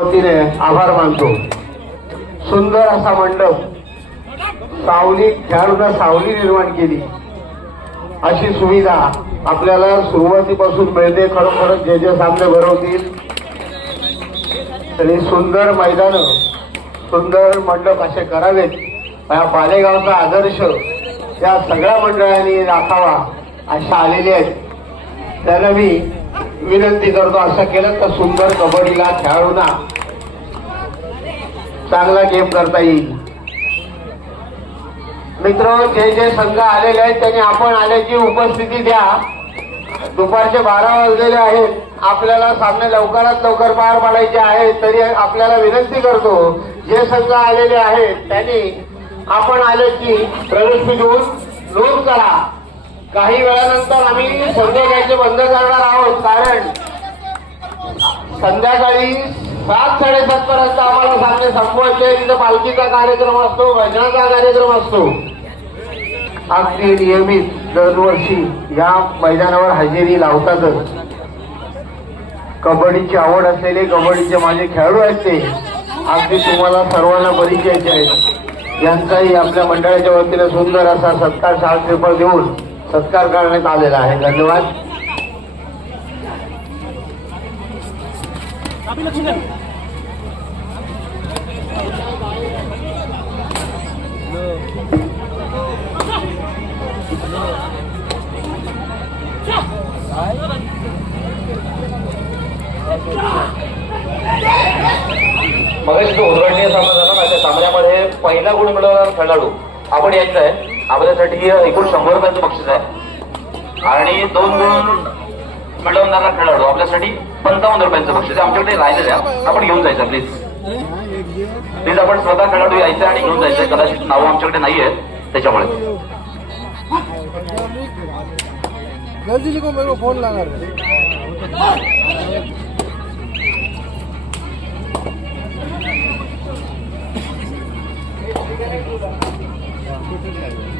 वतीने आभार मानतो. सुंदर असा मंडप सावली खेळाडूंना सावली निर्माण केली. अशी सुविधा आपल्याला सुरुवातीपासून मिळते खरोखरच जे जे सामने भरवतील. तरी सुंदर मैदान सुंदर मंडप असे करावेत. या पालेगावचा आदर्श या सगळ्या मंडळांनी राखावा अशा आलेले आहेत. त्यांना मी विनंती करतो असं केलं तर सुंदर कबड्डीला खेळाडूंना चांगला गेम करता येईल. मित्र जे जे संघ आलेले आहेत त्यांनी आपण आल्याची उपस्थिती द्या. दुपारचे बारा वाजलेले आहेत. आपल्याला सामने लवकरात लवकर पार पाडायचे आहेत तरी आपल्याला विनंती करतो जे संघ आलेले आहेत त्यांनी आपण आल्याची प्रवेश देऊन नोंद करा. काही वेळानंतर आम्ही संध्याकाळचे बंद करणार आहोत कारण संध्याकाळी सात साडेसात पर्यंत आम्हाला सामने संपवायचे. तिथं पालखीचा कार्यक्रम असतो भजनाचा कार्यक्रम असतो. अगदी नियमित दरवर्षी या मैदानावर हजेरी लावतातच. कबड्डीची आवड असलेले कबड्डीचे माझे खेळाडू आहेत ते. अगदी तुम्हाला सर्वांना परिचयाचे आहेत. यांचाही आपल्या मंडळाच्या वतीने सुंदर असा सत्कार शाल पेपर देऊन सत्कार करण्यात आलेला आहे. धन्यवाद. मग तो उद्घाटनीय सामना झाला ना त्या सामन्यामध्ये पहिला गुण मिळवणारा खेळाडू आपण यायचा आहे. आपल्यासाठी एकूण शंभर रुपयांचं बक्षीस आहे. आणि दोन गुण मिळवणारा खेळाडू आपल्यासाठी पंचावन्न रुपयांचं बक्षीस आहे. आमच्याकडे राहिलेलं आहे. आपण घेऊन जायचं प्लीज प्लीज आपण स्वतः खेळाडू यायचं आणि घेऊन जायचं. कदाचित नावं आमच्याकडे नाही आहेत त्याच्यामुळे. जल्दी को मेरे को फोन लगा रहे असं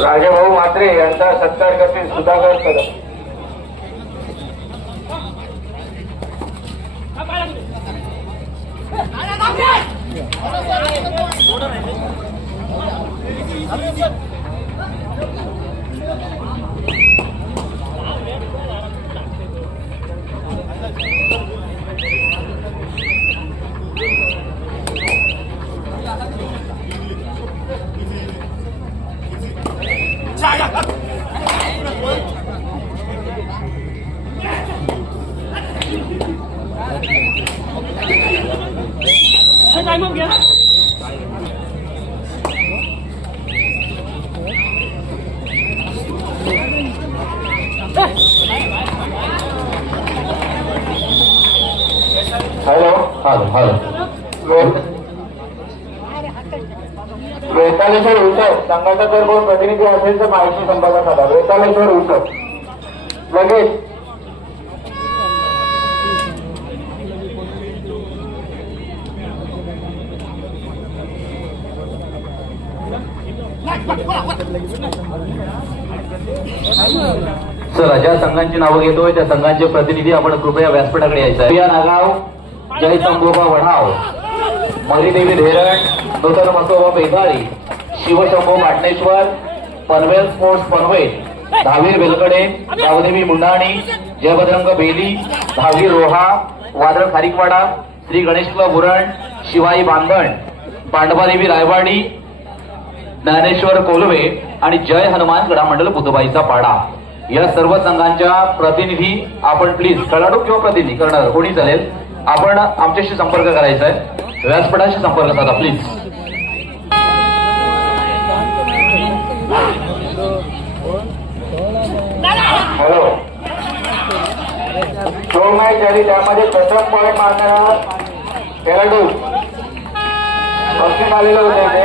राजाभाऊ मात्रे यांचा सत्कार करतील Sudhakar Kadam hello hello hello Vetaleshwar उत्सव संघाचा जर कोण प्रतिनिधी असेल तर माहिती संपर्क साधा वेतालेश्वर उत्सव लगेच चला ज्या संघांची नावं घेतोय त्या संघांचे प्रतिनिधी आपण कृपया व्यासपीठाकडे यायचं आहे. नागाव जय संभोबा वढाव मरीदेवी धेरण नूतन मसोबा बेधारी शिवशंभो पाटणेश्वर पनवेल स्पोर्ट्स पनवेल दहावीर वेलकडे दावदेवी मुंडाणी जयभद्रंग बेली दहावीर रोहा वादळ खारिकवाडा श्री गणेश क्लब उरण शिवाई बांधण पांडवादेवी रायवाडी ज्ञानेश्वर कोलवे आणि जय हनुमान गडामंडल बुधबाईचा पाडा. या सर्व संघांच्या प्रतिनिधी आपण प्लीज खेळाडू किंवा प्रतिनिधी करणार कोणी चालेल आपण आमच्याशी संपर्क करायचा आहे. व्यासपीठाशी संपर्क साधा प्लीज हॅलो दोन मॅच झाली त्यामध्ये प्रथम पॉईंट मारणारा खेळाडू. बक्षीस आलेलं होते ते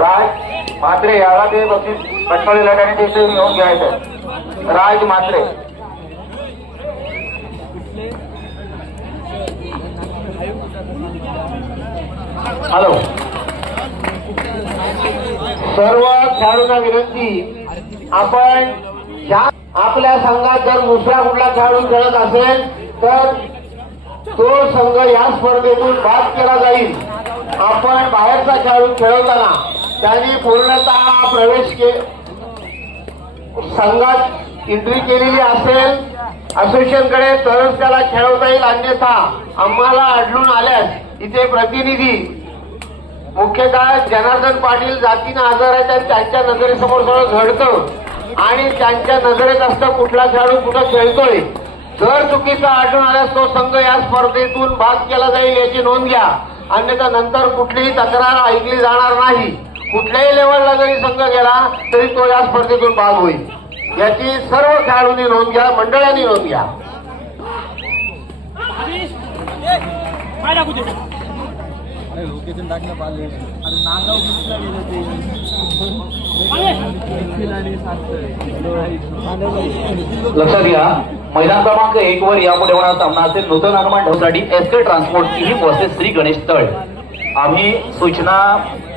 राज. म्हात्रे याला ते बक्षीस पटकवलेलं लढाने ते इथे येऊन घ्यायचं. राज म्हात्रे हॅलो. सर्व खेळाडूंना विनंती आपण आपल्या संघात जर दुसरा कुठला खेळाडू खेळत असेल तर तो संघ या स्पर्धेतून बाद केला जाईल. आपण बाहेरचा खेळाडू खेळवताना त्यांनी पूर्णतः प्रवेश के संघात एंट्री केलेली असेल. असोसिएशनकडे तरच त्याला खेळवता येईल अन्यथा आम्हाला आढळून आल्यास इथे प्रतिनिधी मुख्यतः जनार्दन पाटील जातीनं आजार आहेत आणि त्यांच्या नजरेसमोर सगळं घडतं. आणि त्यांच्या नजरेत असतं कुठला खेळाडू कुठं खेळतोय. जर चुकीचा आढळून आल्यास तो संघ या स्पर्धेतून बाद केला जाईल याची नोंद घ्या. अन्यथा नंतर कुठलीही तक्रार ऐकली जाणार नाही. कुठल्याही लेवलला जरी संघ गेला तरी तो या स्पर्धेतून बाद होईल. याची सर्व खेळाडूंनी नोंद घ्या मंडळांनी नोंद घ्या. लक्षात घ्या मैदान क्रमांक एक वर यापुढे होणार सामना असेल. नूतन अनुमान ठेवण्यासाठी एस के ट्रान्सपोर्ट ही वर्सेस श्री गणेश तळ. आम्ही सूचना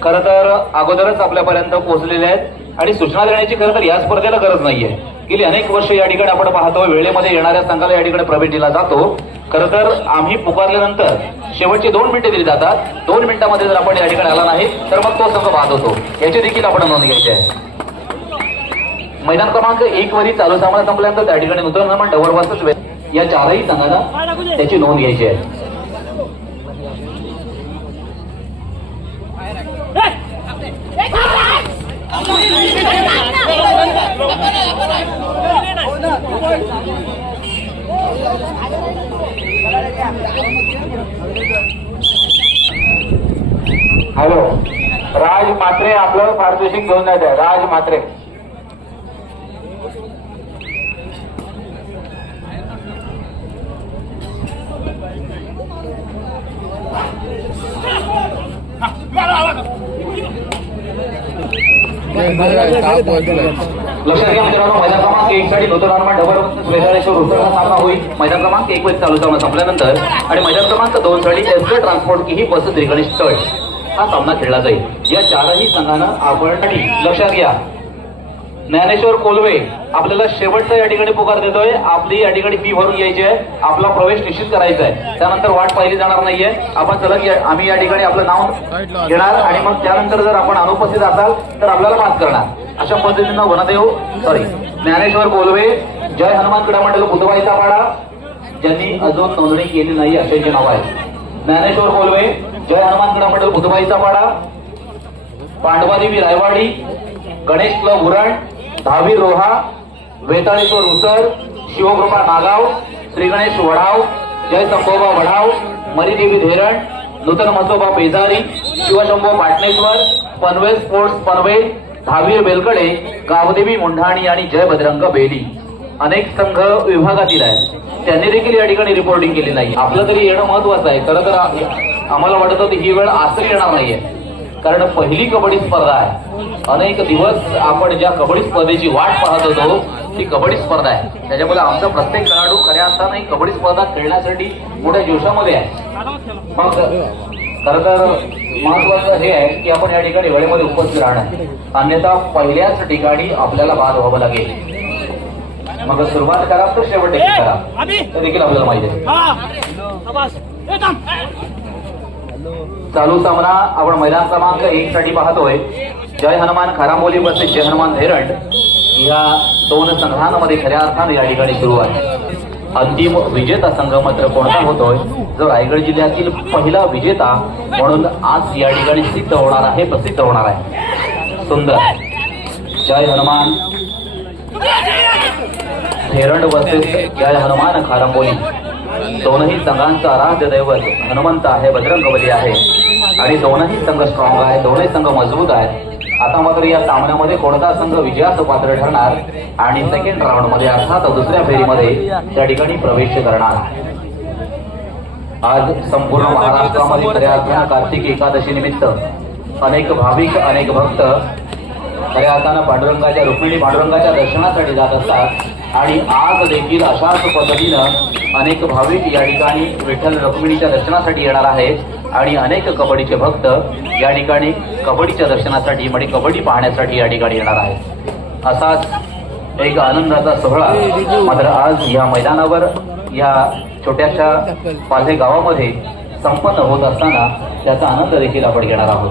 खरं तर अगोदरच आपल्यापर्यंत पोहोचलेले आहेत आणि सूचना देण्याची खरं तर या स्पर्धेला गरज नाहीये. गेली अनेक वर्ष या ठिकाणी आपण पाहतो वेळेमध्ये येणाऱ्या संघाला या ठिकाणी प्रवेश दिला जातो. खरं तर आम्ही पुकारल्यानंतर शेवटचे दोन मिनिटे दिली जातात. दोन मिनिटांमध्ये जर आपण या ठिकाणी आला नाही तर मग तो संघ बाद होतो. याची देखील आपण नोंद घ्यायची आहे. मैदान क्रमांक एक वरी चालू सामना संपल्यानंतर त्या ठिकाणी नूतन निर्माण डबल या चारही संघांना त्याची नोंद घ्यायची आहे. हॅलो. राज मात्रे आपलं पारितोषिक घेऊन जायचं राज मात्रे लक्षात घ्या. मित्रांनो मैदान क्रमांक एक साठी नूतन डबल वेसाळेश्वर सामना होईल मैदान क्रमांक एक मध्ये चालू सामना संपल्यानंतर आणि मैदान क्रमांक दोन साठी एसके ट्रान्सपोर्ट की ही बस त्रिगणेश तळ हा सामना खेळला जाईल या चारही संघानं आपण लक्षात घ्या ज्ञानेश्वर कोलवे आपल्याला शेवटचा या ठिकाणी पुकार देतोय. आपली या ठिकाणी फी भरून घ्यायची आहे. आपला प्रवेश निश्चित करायचा आहे. त्यानंतर वाट पाहिली जाणार नाहीये. आपण सलग आम्ही या ठिकाणी आपलं नाव घेणार आणि मग त्यानंतर जर आपण अनुपस्थित असाल तर आपल्याला माफ करणार. अशा पद्धतीनं वनदेव सॉरी ज्ञानेश्वर कोलवे जय हनुमान क्रीडा मंडळ बुधवाईचा पाडा ज्यांनी अजून नोंदणी केली नाही अशांचे नाव आहे. ज्ञानेश्वर कोलवे जय हनुमान क्रीडा मंडळ बुधवाईचा पाडा पांडवादेवी रायवाडी गणेश क्लब उरण दहावी रोहा वेताळेश्वर उसर शिवकृपा नागाव श्रीगणेश वढाव जय संभोबा वढाव मरीदेवी धेरण नूतन मसोबा पेजारी शिवशंभो पाटणेश्वर पनवेल स्पोर्ट्स पनवेल धावीर बेलकडे गावदेवी मुंढाणी आणि जय बजरंग बेली. अनेक संघ विभागातील आहेत. त्यांनी देखील या ठिकाणी रिपोर्टिंग केली नाही आपलं तरी येणं महत्वाचं आहे. खरं तर आम्हाला वाटत होतं ही वेळ असं येणार नाहीये. कारण पहिली कबड्डी स्पर्धा आहे. अनेक दिवस आपण ज्या कबड्डी स्पर्धेची वाट पाहत होतो ती कबड्डी स्पर्धा आहे. त्याच्यामुळे आमचा प्रत्येक खेळाडू खऱ्या अर्थानं ही कबड्डी स्पर्धा खेळण्यासाठी मोठ्या जोशामध्ये आहे. मग खरं तर महत्वाचं हे आहे की आपण या ठिकाणी वेळेमध्ये उपस्थित राहणं अन्यथा पहिल्याच ठिकाणी आपल्याला बाद व्हावं लागेल. मग सुरुवात करा तर शेवट देखील करा. ते देखील आपल्याला माहिती आहे. चालू सामना आपण मैदान क्रमांक एक साठी पाहतोय. जय हनुमान खारामोली बसे जय हनुमान धेरंड या दोन संघांमध्ये खऱ्या अर्थाने या ठिकाणी सुरू आहे. अंतिम विजेता संघ मात्र कोणता होतोय? जो रायगड जिल्ह्यातील पहिला विजेता म्हणून आज या ठिकाणी सिद्ध होणार आहे प्रसिद्ध होणार आहे. सुंदर. जय हनुमान. धेरंड वर्सेस जय हनुमान खारंबोली दोनही संघांचा आराध्य दैवत हनुमंत आहे बजरंगबली आहे. आणि दोनही संघ स्ट्रॉंग आहे दोनही संघ मजबूत आहेत. आता मात्र या सामन्यामध्ये कोणता संघ विजयाचं पात्र ठरणार? आणि सेकंड राऊंडमध्ये अर्थात दुसऱ्या फेरीमध्ये त्या ठिकाणी प्रवेश करणार. आज संपूर्ण महाराष्ट्रामध्ये खऱ्या अर्थानं कार्तिक एकादशी निमित्त अनेक भाविक अनेक भक्त खऱ्या अर्थानं पांडुरंगाच्या रुक्मिणी पांडुरंगाच्या दर्शनासाठी जात असतात. आणि आज देखील अशाच पद्धतीनं अनेक भाविक या ठिकाणी विठ्ठल रुक्मिणीच्या दर्शनासाठी येणार आहेत. आणि अनेक कबड्डीचे भक्त या ठिकाणी कबड्डीच्या दर्शनासाठी म्हणजे कबड्डी पाहण्यासाठी या ठिकाणी येणार आहेत. असाच एक आनंदाचा सोहळा मात्र आज या मैदानावर या छोट्याशा पाझे गावामध्ये संपन्न होत असताना त्याचा आनंद देखील आपण घेणार आहोत.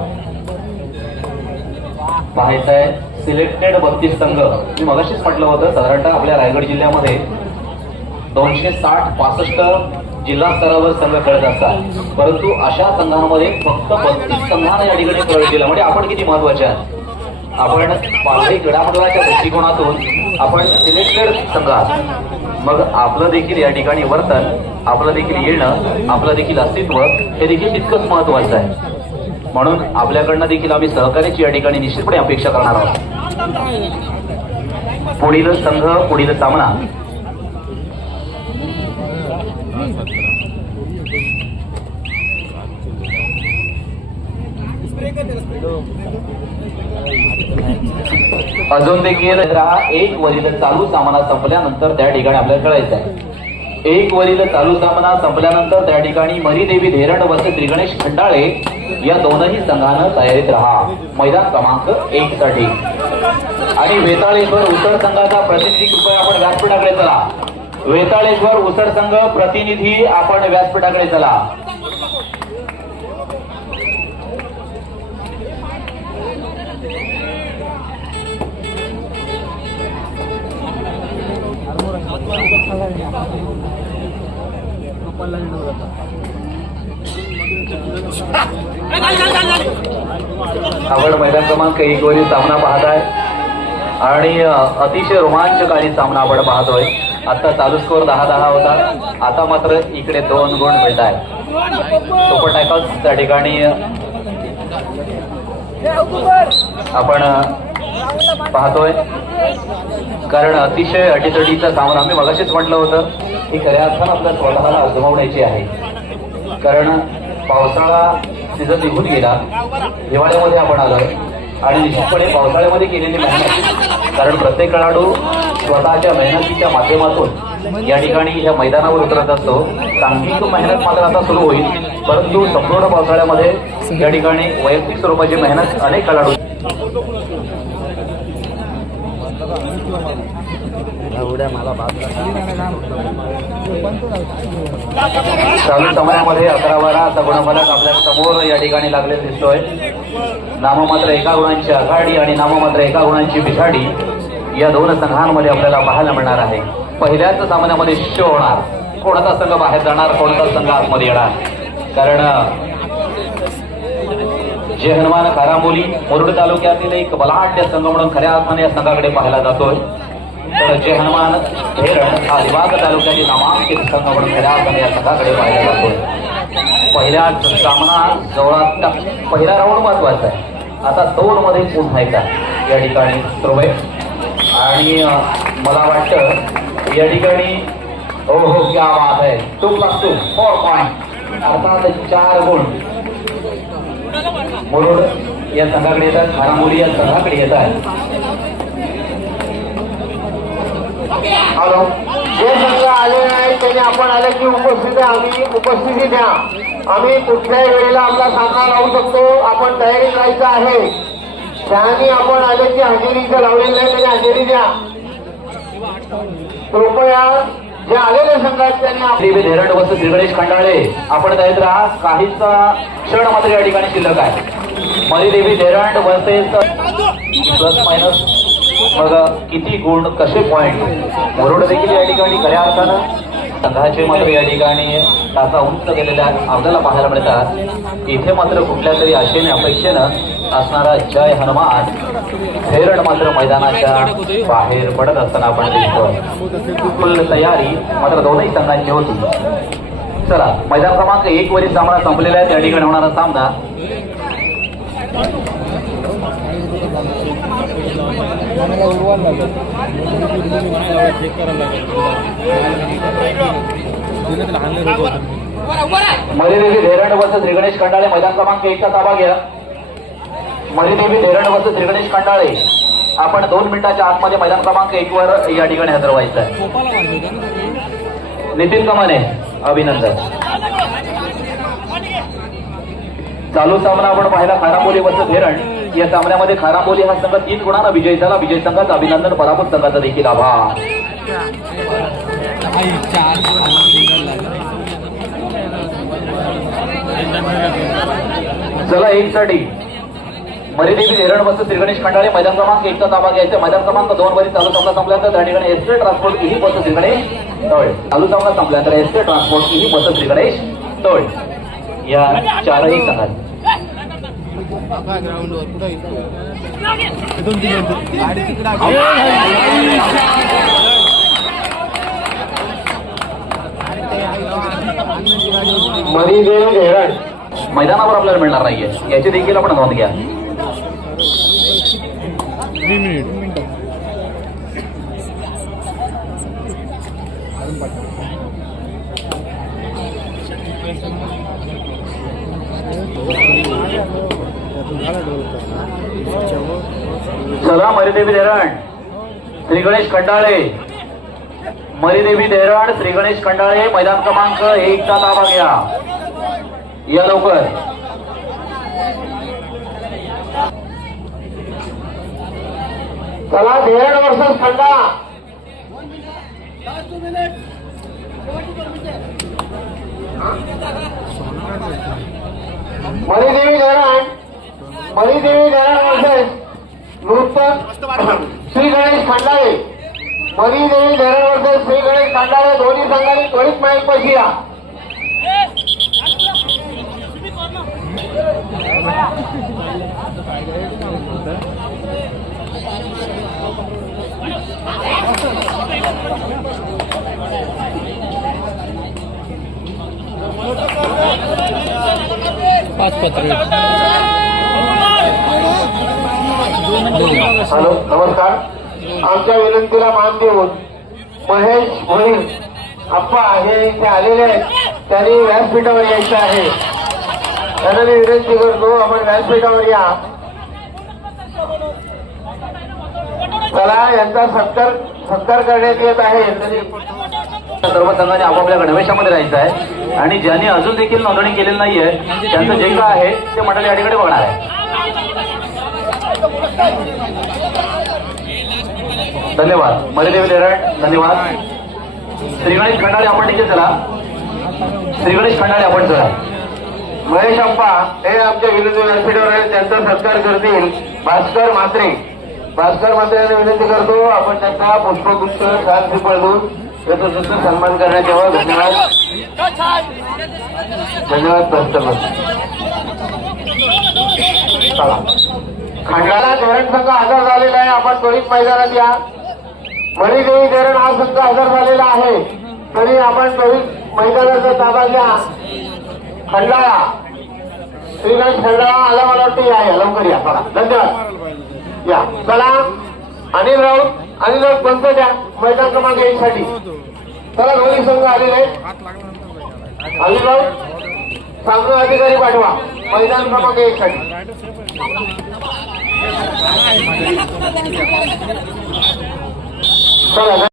पाहायचं आहे सिलेक्टेड बत्तीस संघ. मी मगाशीच म्हटलं होतं साधारणतः आपल्या रायगड जिल्ह्यामध्ये दोनशे साठ पासष्ट जिल्हा स्तरावर संघ खेळत असतात. परंतु अशा संघांमध्ये फक्त बत्तीस संघांना या ठिकाणी प्रवेश दिला. म्हणजे आपण किती महत्त्वाचे आहात? आपण पालही क्रीडामंडळाच्या दृष्टिकोनातून आपण सिलेक्टेड संघात मग आपलं देखील या ठिकाणी वर्तन आपलं देखील येणं आपलं देखील अस्तित्व हे देखील तितकंच महत्वाचं आहे. म्हणून आपल्याकडनं देखील आम्ही सहकार्याची या ठिकाणी निश्चितपणे अपेक्षा करणार आहोत. पुढील संघ पुढील सामना अजून देखील राहा एक वरील चालू सामना संपल्यानंतर त्या ठिकाणी आपल्याला कळायचं आहे. एक वरील चालू सामना संपल्यानंतर त्या ठिकाणी मरीदेवी धेरण वसे त्रिगणेश खंडाळे या दोनही संघानं तयारीत राहा. मैदान क्रमांक एक साठी आणि वेताळेश्वर उत्तर संघाचा प्रतिनिधी कृपया आपण व्यासपीठाकडे चला. वेताळेश्वर उसर संघ प्रतिनिधी आपण व्यासपीठाकडे चला. आपण मैदान क्रमांक एक वरील सामना पाहताय आणि अतिशय रोमांचकारी सामना आपण पाहतोय. आता चालू स्कोर दहा दहा होता आता मात्र इकडे दोन गुण मिळत आहे सुपर टॅकल्स त्या ठिकाणी आपण पाहतोय. कारण अतिशय अटीतटीचा सामना मी मगाशीच म्हटलं होतं की खऱ्या अर्थानं आपल्या स्वतःला आजमावण्याची आहे. कारण पावसाळा सीझन निघून गेला. हिवाळ्यामध्ये आपण आलोय. आणि निश्चितपणे पावसाळ्यामध्ये केलेली मेहनत कारण प्रत्येक खेळाडू स्वतःच्या मेहनतीच्या माध्यमातून या ठिकाणी या मैदानावर उतरत असतो. सांघिक मेहनत मात्र आता सुरू होईल. परंतु संपूर्ण पावसाळ्यामध्ये या ठिकाणी वैयक्तिक स्वरूपाची मेहनत अनेक खेळाडू चालू समयामध्ये अकरा बारा असा गुणफलक आपल्यासमोर या ठिकाणी लागले दिसतोय. नाममात्र एका गुणांची आघाडी आणि नाममात्र एका गुणांची बिघाडी या दोन संघांमध्ये आपल्याला पाहायला मिळणार आहे. पहिल्याच सामन्यामध्ये शो होणार. कोणता संघ बाहेर जाणार कोणता संघ आतमध्ये येणार? कारण जे हनुमान कारांबोली मुरुड तालुक्यातील एक बलाढ्य संघ म्हणून खऱ्या अर्थाने या संघाकडे पाहायला जातोय. तर जे हनुमान धेरण हा विभाग तालुक्यातील नामांकित संघ म्हणून खऱ्या अर्थाने या संघाकडे पाहिला जातो. पहिला सामना जवळात पहिला राऊंड महत्त्वाचा आहे. आता दोन मध्ये कोण व्हायचा या ठिकाणी सुरू आणि मला वाटतं या ठिकाणी हो हो क्या बात आहे. Two plus two four point अर्थात चार गुण. म्हणून या संघाकडे येतात खारामोरी या संघाकडे येतात हॅलो. जे संघ आले नाही त्यांनी आपण आले की उपस्थिती आम्ही उपस्थिती द्या. आम्ही कुठल्याही वेळेला आपला सामना लावू शकतो आपण तयारी करायचं आहे. त्यांनी आपण आले की इथं लावलेली नाही त्यांनी हजेरी द्या. कृपया जे आलेले संघात त्यांनी आप- वस्तू त्रिगणेश खंडाळे आपण तयारीत राहा. काहीचा क्षण मात्र या ठिकाणी शिल्लक आहे. मरी देवी धेरंड वसेस प्लस मायनस. मग किती गुण कसे पॉईंट मुरुड देखील या ठिकाणी खऱ्या अर्थानं. संघाचे मात्र या ठिकाणी तासा उंच गेलेल्या आपल्याला पाहायला मिळतात इथे मात्र कुठल्या तरी आशेने अपेक्षेनं असणारा जय हनुमान. धेरड मात्र मैदानाच्या बाहेर पडत असताना आपण दिसतो फुल तयारी मात्र दोनही संघांची होती. चला मैदान क्रमांक एक वरील सामना संपलेला आहे. त्या ठिकाणी होणारा सामना. कोणाला उरवायला लागेल म्हणायला चेक करायला लागेल धेरण वर्ष श्री खंडाळे मैदान क्रमांक एकचा ताबा घ्या. मरिदेवी धेरण वर्ष श्रीगणेश खंडाळे. आपण दोन मिनिटाच्या आतमध्ये मैदान क्रमांक एक वर या ठिकाणी हजर व्हायचं आहे. नितीन कमाने अभिनंदन. चालू सामना आपण पाहिला खाराबोली वर्ष धेरण या सामन्यामध्ये खाराबोली हा संघ तीन गुणांना विजय झाला. विजय संघाचा अभिनंदन पराभूत संघाचा देखील आभार. चला एक साठी. मरिदेवी धेरण वस्तू त्रिगणेश खंडाळे मैदान क्रमांक एकचा ताबा घ्यायचा. मैदान क्रमांक दोन वरील चालू सामना संपल्यानंतर त्या ठिकाणी एसटे ट्रान्सपोर्ट ही बस त्रिगणेश तळ. चालू सामना संपल्यानंतर एसटे ट्रान्सपोर्ट ही बस त्रिगणेश तळ. या चारही मरीदेवी धेरण मैदानावर आपल्याला मिळणार नाहीये. याची देखील आपण नोंद घ्या. मिनिट. चला मरीदेवी धेरण श्री गणेश खंडाळे. मरीदेवी धेरण श्री गणेश खंडाळे मैदान क्रमांक एकचा ताबा घ्या. या लवकर. चला धेरण वर्सेस खंडा. मणिदेवी धरण मणिदेवी धरण वर्सेस नृत्य श्री गणेश खांडाळे मणिदेवी धरण वर्सेस श्री गणेश खांडाळे दोन्ही संघाने त्वरित माहीत पैशी या पाच पत्र हॅलो नमस्कार. आमच्या विनंतीला मान देऊन महेश भोईर आप्पा हे इथे आलेले आहेत. त्यांनी व्यासपीठावर यायचं आहे. त्यांना मी विनंती करतो आपण व्यासपीठावर या. चला यांचा सत्कार सत्कार करण्यात येत आहे. सर्व संघाने आपापल्या गणवेशामध्ये राहायचं आहे. आणि ज्यांनी अजून देखील नोंदणी केलेली नाहीये त्यांचं जे काय आहे ते मंडळ या ठिकाणी बघणार आहे. धन्यवाद. मरिदेवी लेरड धन्यवाद. श्री गणेश खंडाळे आपण तिथे चला. श्री गणेश खंडाळे आपण चला. महेश अप्पा हे आमच्या विनंती व्यासपीठावर आहेत त्यांचा सत्कार करतील. भास्कर म्हात्रे. भास्कर म्हात्रे यांना विनंती करतो आपण त्यांचा पुष्पगुच्छ सात श्रीफळ त्याचा सन्मान करण्यात यावा. धन्यवाद. धन्यवाद कस्टमर खंडाला धरण संघ हजर झालेला आहे. आपण त्वरित मैदानात या. मणिदेवी धरण हा संघ हजर झालेला आहे. तरी आपण त्वरित मैदानाचा ताबा घ्या. खंडाळा. श्रीगणेश खंडाळा आला मला वाटतं या या. लवकर या. चला. धन्यवाद. या. चला. अनिल राऊत. आणि लोक बनतो द्या मैदान क्रमांक एक साठी. त्याला दोन्ही संघ आलेले आहेत. अलिबाग राऊत अधिकारी पाठवा. मैदान क्रमांक एक साठी. चला